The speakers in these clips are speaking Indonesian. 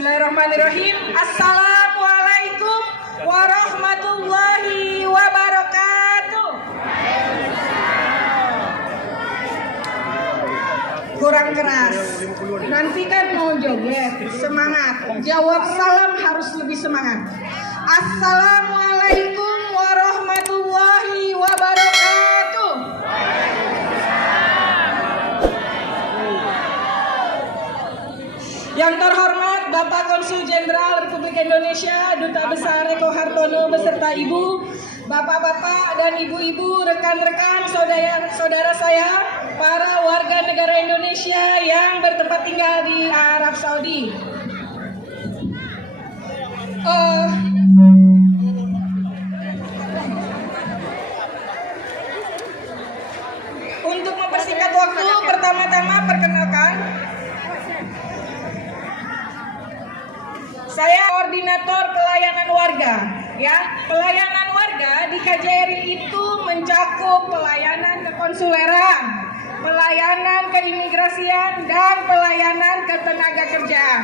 Bismillahirrahmanirrahim. Assalamualaikum warahmatullahi wabarakatuh. Kurang keras. Nanti kan mau joget. Semangat. Jawab salam harus lebih semangat. Assalamualaikum warahmatullahi wabarakatuh. Yang terhormat Bapak Konsul Jenderal Republik Indonesia, Duta Besar Eko Hartono beserta Ibu, Bapak-bapak dan Ibu-ibu, rekan-rekan, saudara-saudara saya, para warga negara Indonesia yang bertempat tinggal di Arab Saudi. Untuk mempersingkat waktu, pertama-tama perkenalkan, saya koordinator pelayanan warga. Ya, pelayanan warga di KJRI itu mencakup pelayanan kekonsuleran, pelayanan keimigrasian, dan pelayanan ketenagakerjaan.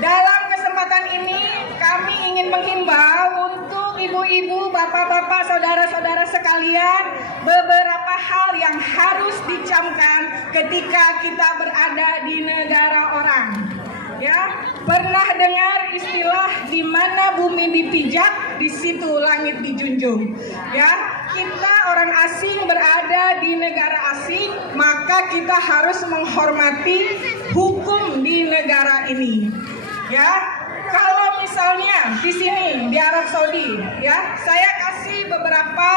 Dalam kesempatan ini kami ingin menghimbau untuk ibu-ibu, bapak-bapak, saudara-saudara sekalian beberapa hal yang harus dicamkan ketika kita berada di negara orang. Ya, pernah dengar istilah di mana bumi dipijak, di situ langit dijunjung. Ya, kita orang asing berada di negara asing, maka kita harus menghormati hukum di negara ini. Ya, kalau misalnya di sini di Arab Saudi, ya, saya kasih beberapa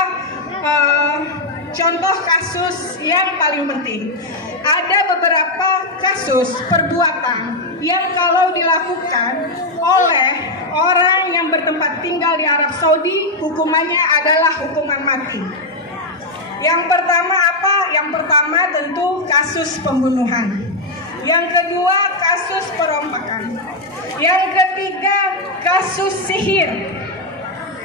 contoh kasus yang paling penting. Ada beberapa kasus perbuatan yang kalau dilakukan oleh orang yang bertempat tinggal di Arab Saudi, hukumannya adalah hukuman mati. Yang pertama apa? Yang pertama tentu kasus pembunuhan. Yang kedua kasus perompakan. Yang ketiga kasus sihir.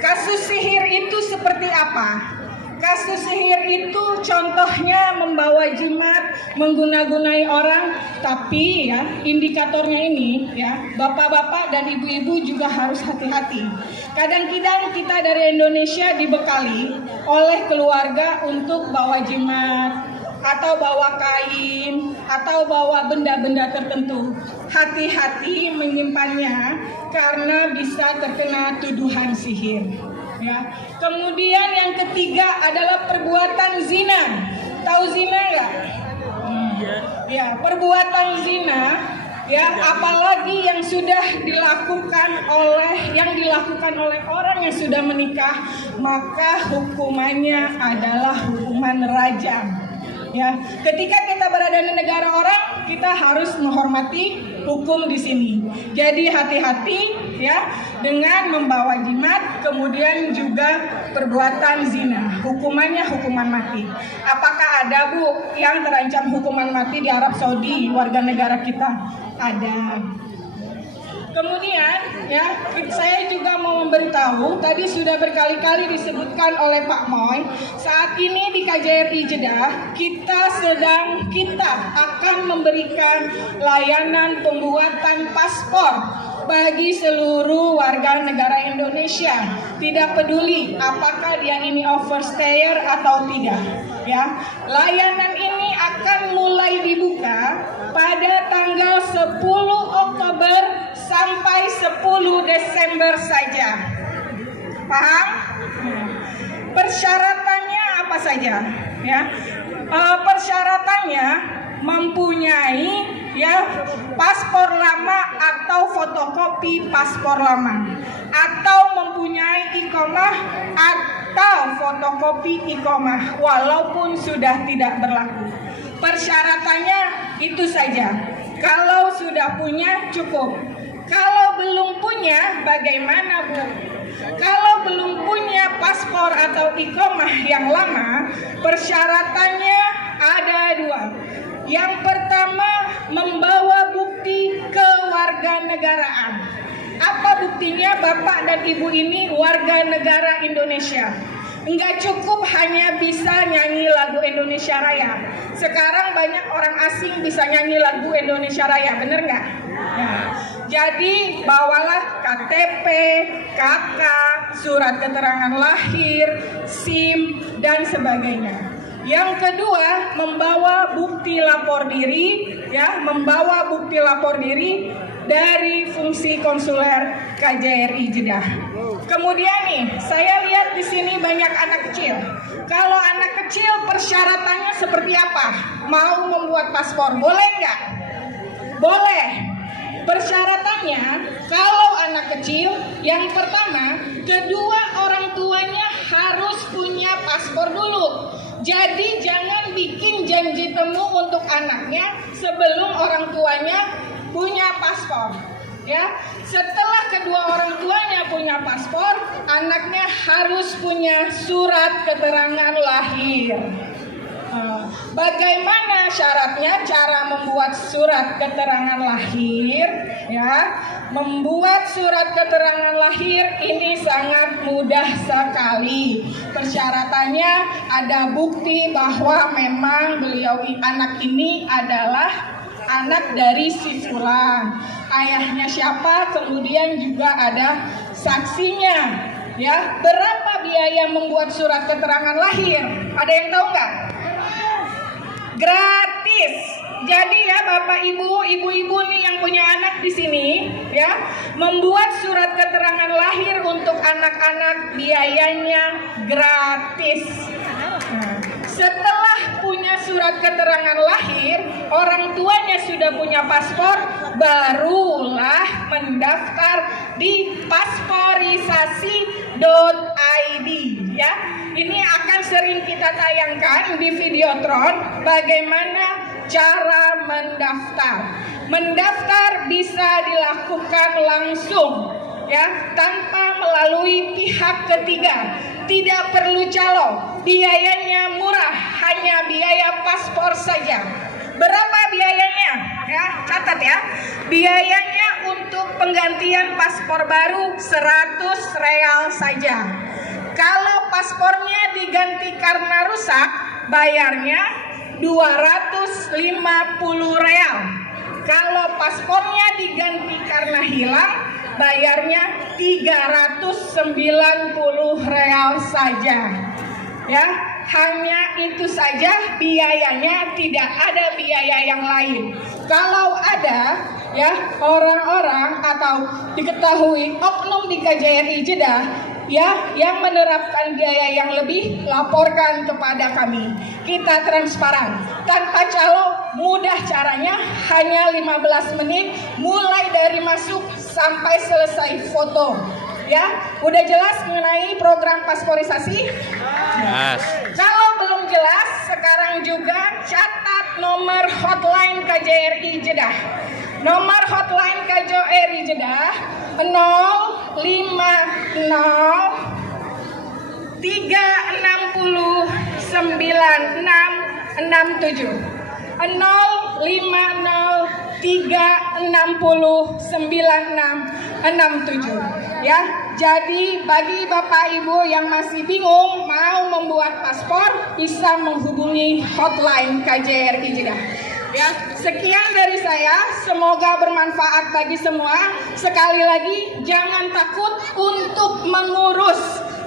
Kasus sihir itu seperti apa? Kasus sihir itu contohnya membawa jimat, mengguna-gunai orang, tapi ya indikatornya ini ya bapak-bapak dan ibu-ibu juga harus hati-hati. Kadang-kadang kita dari Indonesia dibekali oleh keluarga untuk bawa jimat atau bawa kain atau bawa benda-benda tertentu. Hati-hati menyimpannya karena bisa terkena tuduhan sihir. Ya. Kemudian yang ketiga adalah perbuatan zina. Tahu zina nggak? Ya, perbuatan zina. Ya, apalagi yang sudah dilakukan oleh orang yang sudah menikah, maka hukumannya adalah hukuman rajam. Ya, ketika kita berada di negara orang, kita harus menghormati hukum di sini. Jadi hati-hati ya dengan membawa jimat, kemudian juga perbuatan zina. Hukumannya hukuman mati. Apakah ada Bu yang terancam hukuman mati di Arab Saudi warga negara kita? Ada. Kemudian ya saya juga mau memberitahu, tadi sudah berkali-kali disebutkan oleh Pak Moy, saat ini di KJRI Jeddah kita akan memberikan layanan pembuatan paspor bagi seluruh warga negara Indonesia, tidak peduli apakah dia ini overstayer atau tidak. Ya, layanan ini akan mulai dibuka pada tanggal 10 Oktober sampai 10 Desember saja. Paham? Persyaratannya apa saja? Ya, persyaratannya mempunyai ya paspor lama atau fotokopi paspor lama, atau mempunyai iqomah atau fotokopi iqomah walaupun sudah tidak berlaku. Persyaratannya itu saja. Kalau sudah punya cukup. Kalau belum punya bagaimana Bu? Kalau belum punya paspor atau iqomah yang lama, persyaratannya ada dua. Yang pertama, membawa bukti kewarganegaraan. Apa buktinya Bapak dan Ibu ini warga negara Indonesia? Enggak cukup hanya bisa nyanyi lagu Indonesia Raya. Sekarang banyak orang asing bisa nyanyi lagu Indonesia Raya, bener nggak? Nah, Jadi bawalah KTP, KK, surat keterangan lahir, SIM, dan sebagainya. Yang kedua, membawa bukti lapor diri, ya, membawa bukti lapor diri dari fungsi konsuler KJRI Jeddah. Kemudian nih, saya lihat di sini banyak anak kecil. Kalau anak kecil persyaratannya seperti apa? Mau membuat paspor, boleh nggak? Boleh. Persyaratannya, kalau anak kecil, yang pertama, kedua orang tuanya harus punya paspor dulu. Jadi jangan bikin janji temu untuk anaknya sebelum orang tuanya punya paspor. Ya, setelah kedua orang tuanya punya paspor, anaknya harus punya surat keterangan lahir. Bagaimana syaratnya? Cara membuat surat keterangan lahir, ya. Membuat surat keterangan lahir ini sangat mudah sekali. Persyaratannya ada bukti bahwa memang anak ini adalah anak dari si fulan. Ayahnya siapa? Kemudian juga ada saksinya. Ya, berapa biaya membuat surat keterangan lahir? Ada yang tahu nggak? Gratis. Jadi ya Bapak Ibu, ibu-ibu nih yang punya anak di sini, ya, membuat surat keterangan lahir untuk anak-anak biayanya gratis. Nah, setelah punya surat keterangan lahir, orang tuanya sudah punya paspor, barulah mendaftar di pasporisasi.id, ya. Ini akan sering kita tayangkan di Videotron bagaimana cara mendaftar. Mendaftar bisa dilakukan langsung, ya, tanpa melalui pihak ketiga. Tidak perlu calo, biayanya murah, hanya biaya paspor saja. Berapa biayanya? Ya, catat ya. Biayanya untuk penggantian paspor baru 100 real saja. Kalau paspornya diganti karena rusak, bayarnya 250 real. Kalau paspornya diganti karena hilang, bayarnya 390 real saja. Ya, hanya itu saja biayanya, tidak ada biaya yang lain. Kalau ada, ya, orang-orang atau diketahui oknum di KJRI Jeddah, ya, yang menerapkan biaya yang lebih, laporkan kepada kami. Kita transparan, tanpa calo, mudah caranya, hanya 15 menit, mulai dari masuk sampai selesai foto. Ya, udah jelas mengenai program pasporisasi? Yes. Kalau belum jelas, sekarang juga catat nomor hotline KJRI Jeddah. Nomor hotline KJRI Jeddah 050 360 9667. 050 360 9667. Ya, jadi bagi Bapak Ibu yang masih bingung mau membuat paspor, bisa menghubungi hotline KJRI Jeddah. Ya, sekian dari saya, semoga bermanfaat bagi semua. Sekali lagi, jangan takut untuk mengurus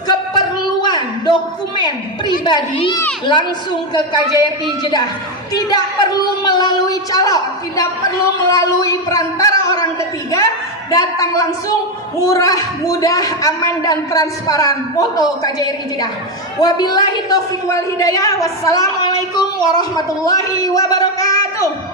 keperluan dokumen pribadi langsung ke KJRI Jeddah. Tidak perlu melalui calo, tidak perlu melalui perantara orang ketiga, datang langsung, murah, mudah, aman, dan transparan. Moto KJRI Jeddah. Wabillahi taufiq wal hidayah. Wassalamualaikum warahmatullahi wabarakatuh.